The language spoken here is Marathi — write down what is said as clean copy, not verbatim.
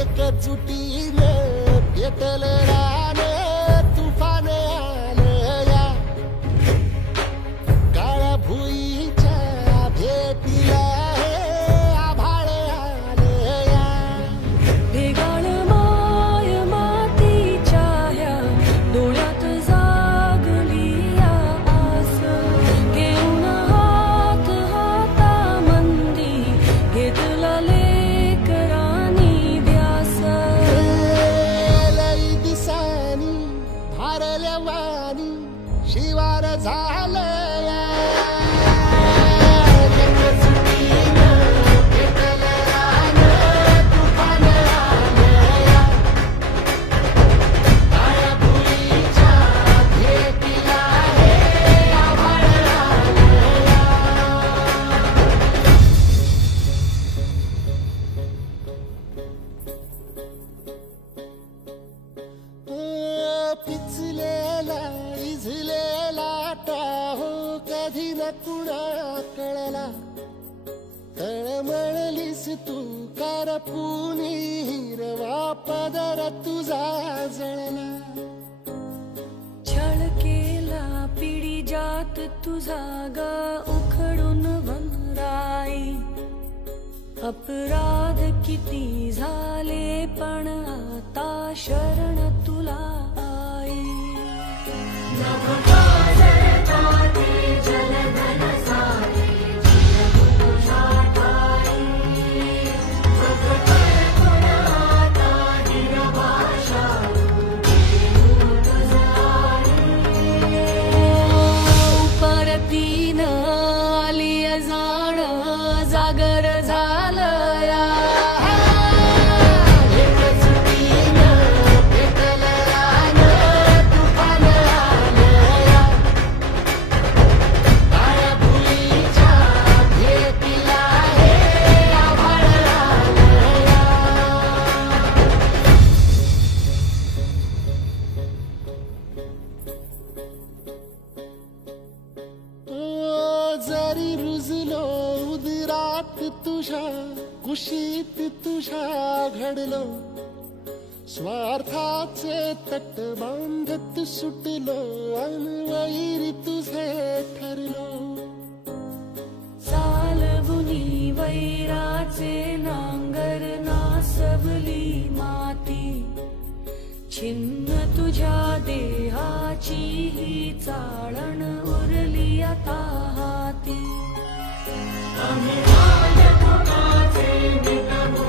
एकजुटीने पेटले राने तुफान आलं या काळ्या भुईच्या भेटीला हे आभाळ आलं या भेगाळ माय मातीच्या ह्या डोळ्यात जागली या आस घेऊन हात हातामंदी घेतला लेकरांनी ध्यास लई दिसानी भारल्या वाणी शिवार झालं या एकजुटीनं पेटलं रानं तुफान आलं या काळ्या भुईच्या भेटीला हे आभाळ आलं या पिचलेला इझलेला टाहो कधी न कुणा कळला तळमळलीस तू करपुनी हिरवा पदर तुझा जळला छळ केला पिढी जात तुझा ग उखडून वनराई अपराध किती झाले पण आता शरण तुला आई परतीन आली जाण जागर झालं या एकजुटीनं पेटलं रानं तुफान आलं या काळ्या भुईच्या भेटीला हे आभाळ आलं या जरी रुजलो उदरात तुझ्या कुशीत तुझ्या घडलो स्वार्थाचे तट बांधत सुटलो अनवैरी तुझे ठरलो चालवुनी वैराचे नांगर नासवली माती छिन्न तुझ्या देहाची ही चाळण उरली आता हाती आम्ही राजकुमाराचे निघू